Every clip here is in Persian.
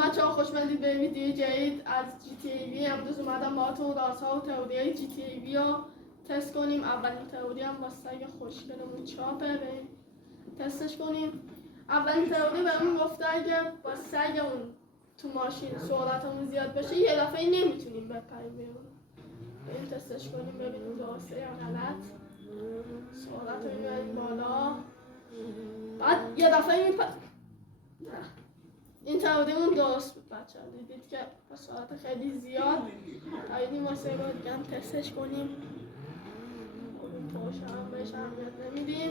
بچه‌ها خوش اومدید به ویدیو جدید از GTA V. امروز اومدم باهاتون رازها و تئوری‌های GTA V رو تست کنیم. اولین تئوری هم با سگ خوشگلمون چاپه، بریم تستش کنیم. اولین تئوری بهمون گفته اگه با سگمون تو ماشین سرعتمون زیاد باشه یه دفعه نمیتونیم بپریم بیرون. بریم تستش کنیم ببینیم درسته یا غلط. سرعت رو میبریم بالا، بعد یه دفعه میپریم. این تئوریمون درست بود بچه‌ها. دیدید که با سرعت خیلی زیاد پریدیم. واسه بار دیگه هم تستش کنیم. اون پوش هم بهش اهمیت نمیدیم.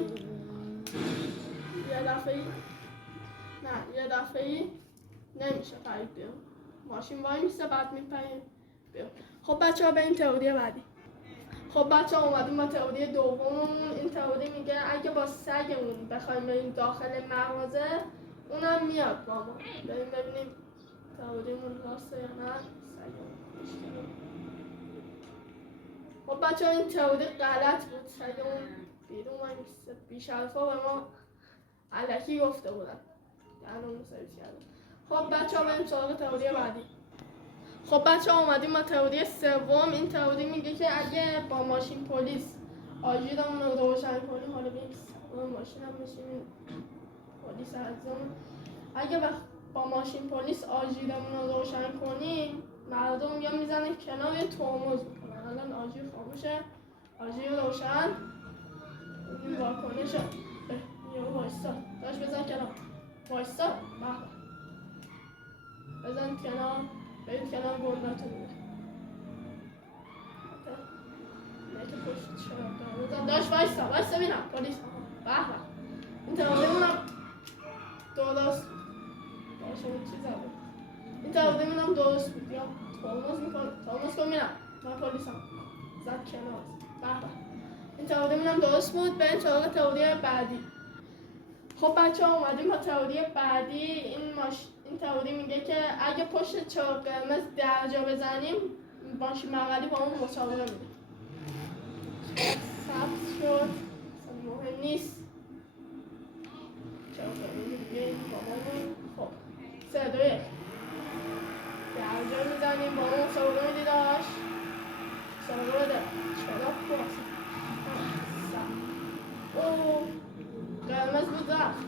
یه دفعه نمیشه پرید بیرون. ماشین وای میسته بعد میپریم بیرون. خب بچه‌ها بریم تئوری بعدی. خب بچه‌ها اومدیم با تئوری دوممون. این تئوری میگه اگه با سگمون بخوایم بریم داخل مغازه اونم میاد با ما. بریم ببینیم تئوریمون راسته یا نه. سگمون خب بچه‌ها این تئوری غلط بود. سگمون بیرون وای میسته. بی‌شرفا به ما الکی گفته بودن. دهنمون سرویس کردن. خب بچه‌ها بریم سراغ تئوری بعدی. خب بچه‌ها اومدیم با تئوری سوم. این تئوری میگه که اگه با ماشین پلیس آژیرمون رو روشن کنیم، حالا بریم سوار ماشین هم بشیم پلیس عزیزمون، اگه با ماشین پلیس آژیرمون رو روشن کنیم مردم یا میزنن کنار یا ترمز میکنن. الان آژیر خاموشه، آژیر روشن. این واکنش یه وایستا داشت بزن کنار، وایستا بزن کنار، برید کنار گندتون میده نه که پشت چرا داشت وایستا بینم پلیس این تئوریمونم درست این تئوریمونم درست بود. یا ترمز کن میرم من پلیسم زد کنار. این تئوریمونم درست بود. بریم سراغ تئوری بعدی. خب بچه‌ها اومدیم با تئوری بعدی. این تئوری میگه که اگه پشت چراغ قرمز درجا بزنیم ماشین بغلی با اون مسابقه میده. سبز شد مهم نیست. چراغ قرمز دیگه بابامون. خب 3 2 1 درجا میزنیم با اون مسابقه میدی داشت مسابقه بده. چراغ باز اوه قرمز بود رفت.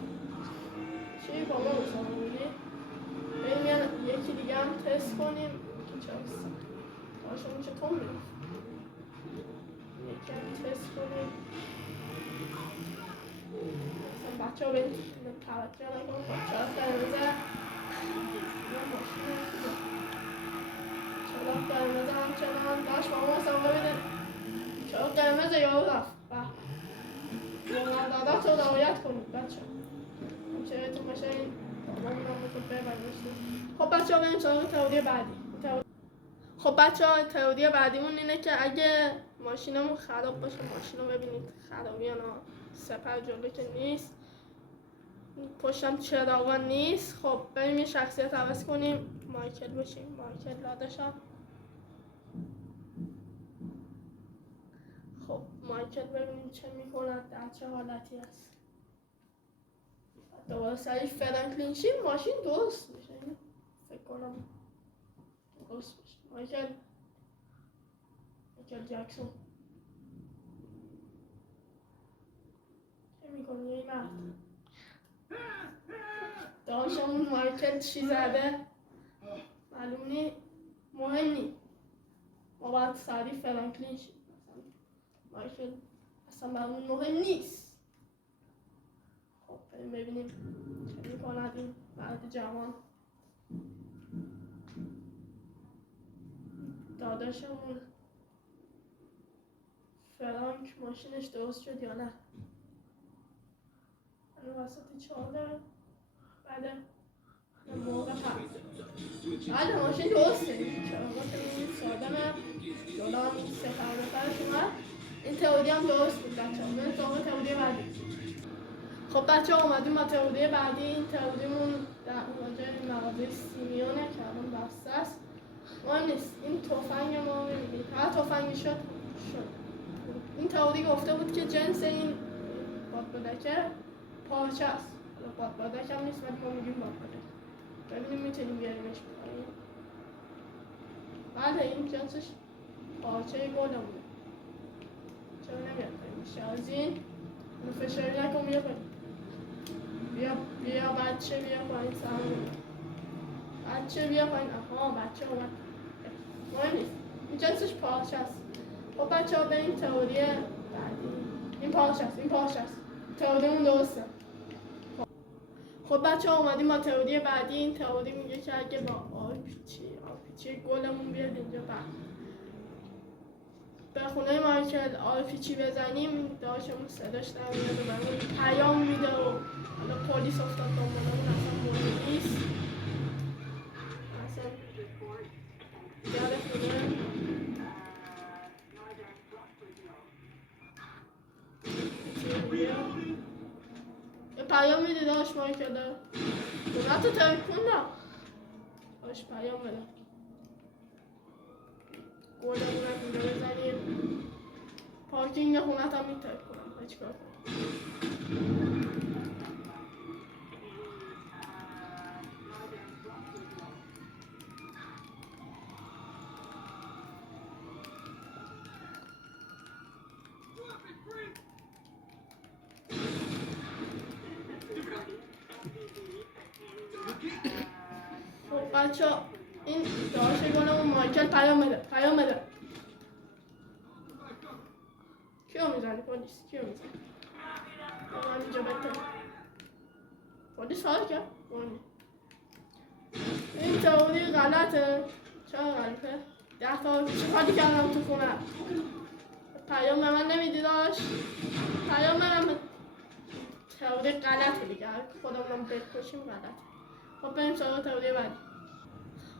چی با ما مسابقه میدی؟ بریم یکی دیگه هم تست کنیم که چرا داشتمون چطور میرفت. یکی هم تست کنیم. مثلا بچه ها بریم توجه نکنم چرا قرمزه چرا قرمزه همچنان داشت با ما مسابقه بده. چرا قرمزه یارو رفت. قراردادات رو رعایت کنید بچه ها. همچنانتون باشه این خب بچه ها بریم سراغ تئوری بعدی. خب بچه ها تئوری بعدیمون اینه که اگه ماشینمون خراب باشه، ماشین رو ببینید خرابی یا نه، سپر جلو که نیست، پشتم چراغا نیست. خب بریم یه شخصیت عوض کنیم، مایکل بشیم. مایکل لادشم. خب مایکل ببینیم چه میکند، در چه حالتی هست. دوباره سریع فرانکلین شیم ماشین درست میشه. فکر کنم درست میشه. مایکل جکسون چه میکنی این مرد؟ داشتمون مایکل چی زده معلوم نی، مهم نی. ما باید سریع فرانکلین شیم. مایکل اصلا برامون مهم نیست. خب بریم ببینیم چه میکند این مرد جوان. داداشمون فرانک ماشینش درست شد یا نه؟ الان وسط چاله. بله موقع هست. بله ماشین درسته. چراغات این سادمه. جلو هم سفر بفرش اومد. این تئوری هم درست بود بچه ها. بریم سراغ تئوری بعدی. خب بچه ها اومدیم با تئوری بعدی. این تئوریمون در مواجه مغازه سیمیونه که الان بسته است. مهم نیست. این تفنگ ما رو میبینید. هر تفنگی شد. این تئوری گفته بود که جنس این بادبادکه پارچه است. بادبادک هم نیست ولی ما میگیم بادبادک. ببینیم میتونیم بیاریمش پایین. بله این جنسش پارچه گلمونه. چرا نمیاد پایین میشه از این؟ اونو فشاری نکن بیا پایین. بیا بچه بیا پایین سرمون. بچه بیا پایین. آها بچه اومد. مهم نیست. این جنسش پارچه است. خب بچه ها به این تئوری بعدی. این پارچه است. تئوریمون درسته. خب بچه ها اومدیم با تئوری بعدی. این تئوری میگه که اگه با آرپیچی گلمون بیاد اینجا به خونه مایکل آرپیچی بزنیم داشتمون صداش در میاد و برامون پیام میده و حالا پلیس افتاد دنبالمون اصلا مهم نیست. اصلا در خونه یه پیام میده داشت مایکل دولت رو ترکوندم داشت پیام بده گلمون هم اینجا بزنیم پارکینگ خونت هم میترک کنم چیکار کنم. خب بچه این داشت گلمون مایکل پیام بده کیو میزنی پلیس؟ کیو میزنی؟ من اینجا بهتر پلیس حال کرد؟ این تئوری غلطه. چرا غلطه؟ 10 تا چه کاری کردم تو خونه؟ پیام به من نمیدی داشت؟ پیام برم تئوری غلطه دیگه خودمونم بکشیم غلطه. خب بریم سراغ تئوری بعدی.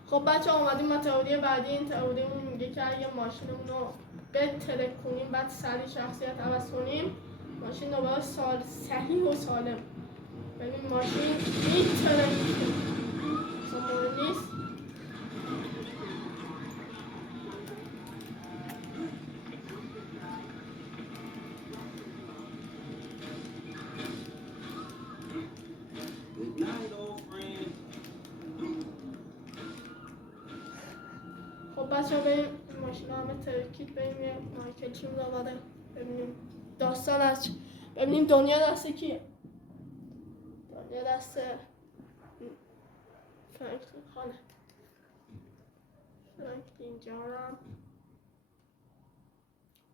خب بچه ها اومدیم با تئوری بعدی. این تئوریمون میگه که اگه ماشینمون رو بترکونیم بعد سریع شخصیت عوض کنیم ماشین دوباره صحیح و سالم. ببین ماشین میترکونه مهم نیست. خب بچه ها بریم این ماشین ها همه ترکید بریم یه مایکل چیم رو ببینیم داستان از ببینیم دنیا دست کیه؟ دنیا دست فرانکلین خانه. فرانکلین جانم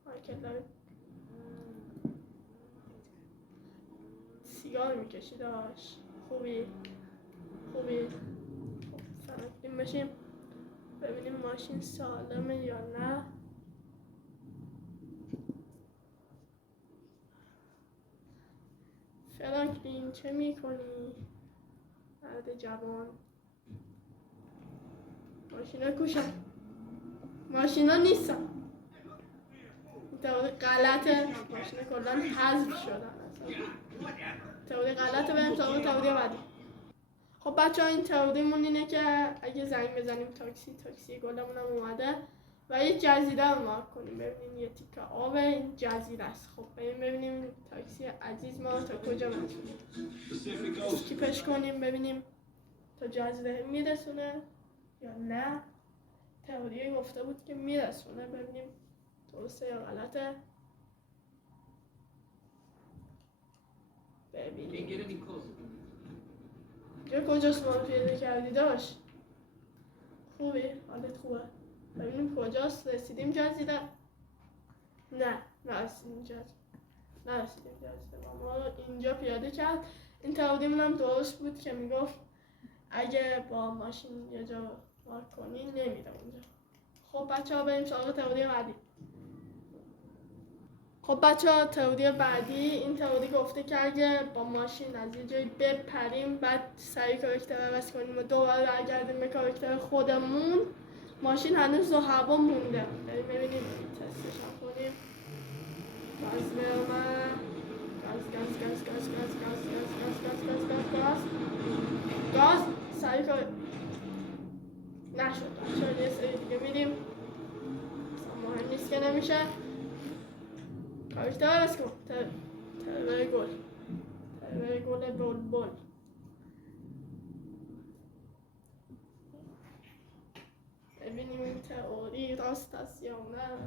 مایکل داره سیگار میکشی داشت. خوبی فرانکلین بشیم ببینیم ماشین سالمه یا نه. فرانکلین چه میکنی؟ مرد جوان ماشینا کوشن ماشینا نیستن. این تئوری غلطه. ماشینا کلا حذف شدن. تئوری غلطه. بریم سراغ تئوری بعدی. خب بچه ها این تئوریمون اینه که اگه زنگ بزنیم تاکسی گلمون هم اومده و یه جزیره رو مارک کنیم. ببینیم یه تیکه آب این جزیره است. خب بریم ببینیم تاکسی عزیز ما تا کجا میرسونه. اسکیپش کنیم ببینیم تا جزیره میرسونه یا نه. تئوری گفته بود که میرسونه. ببینیم درسته یا غلطه. ببینیم کجاست ما پیدا کردی داشت؟ خوبی؟ حالت خوبه؟ ببینیم کجاست؟ رسیدیم جزیره؟ نه نرسیدیم جزیره. ما رو اینجا پیاده کرد. این تئوریمون هم درست بود که میگفت اگه با ماشین یه جا مارک کنی نمیره اونجا. خب بچه ها بریم سراغ تئوری بعدی. خب بچه ها تئوری بعدی این تئوری گفته که اگه با ماشین از یه جایی بپریم بعد سریع کاراکتر عوض کنیم و دوباره برگردیم به کاراکتر خودمون ماشین هنوز رو هوا مونده. بریم ببینیم تستش هم کنیم. گاز برمه گاز سریع کار نشد. شاید یه سری دیگه میریم مهم نیست که نمیشه. کاراکتر عوض کن. ترور گل بلبل. تئوری راست است یا نه.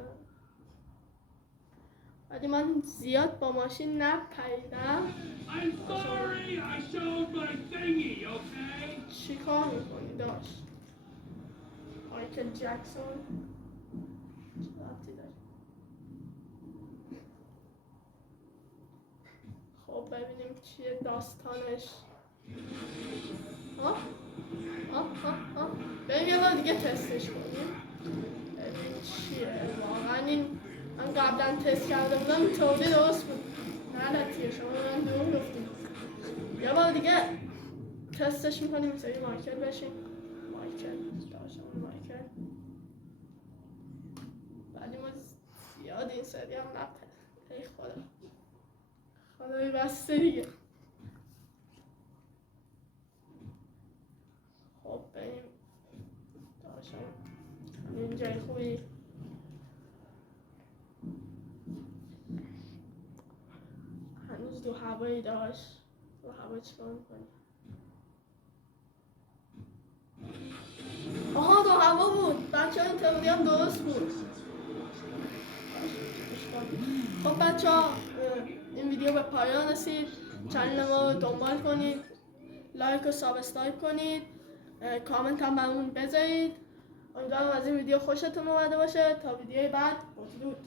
ولی من زیاد با ماشین نپریدم. چی کار میکنی داشت؟ مایکل جکسون چه ربطی داره؟ خب ببینیم چیه داستانش. بریم یه بار دیگه تستش کنیم ببینیم چیه. واقعا این من قبلا تست کرده بودم این تئوری درست بود. غلطیه، شما من دروغ گفتیم. یه بار دیگه تستش میکنیم اینطوری مایکل بشیم. مایکل داشتم مایکل. ولی ما زیاد این سری هم نپره. ای خدا خدای بسته دیگه. خب بریم داشتم همین جای خوبی. هنوز دو هوایی داشت. دو هوا چیکار میکنی؟ آها دو هوا بود. بچه ها این تئوری هم درست بود. خب بچه ها این ویدیو به پایان رسید. چنل ما رو دنبال کنید، لایک و سابسکرایب کنید، کامنت هم برامون بذارید. امیدوارم از این ویدیو خوشتون اومده باشه. تا ویدیوی بعد بدرود.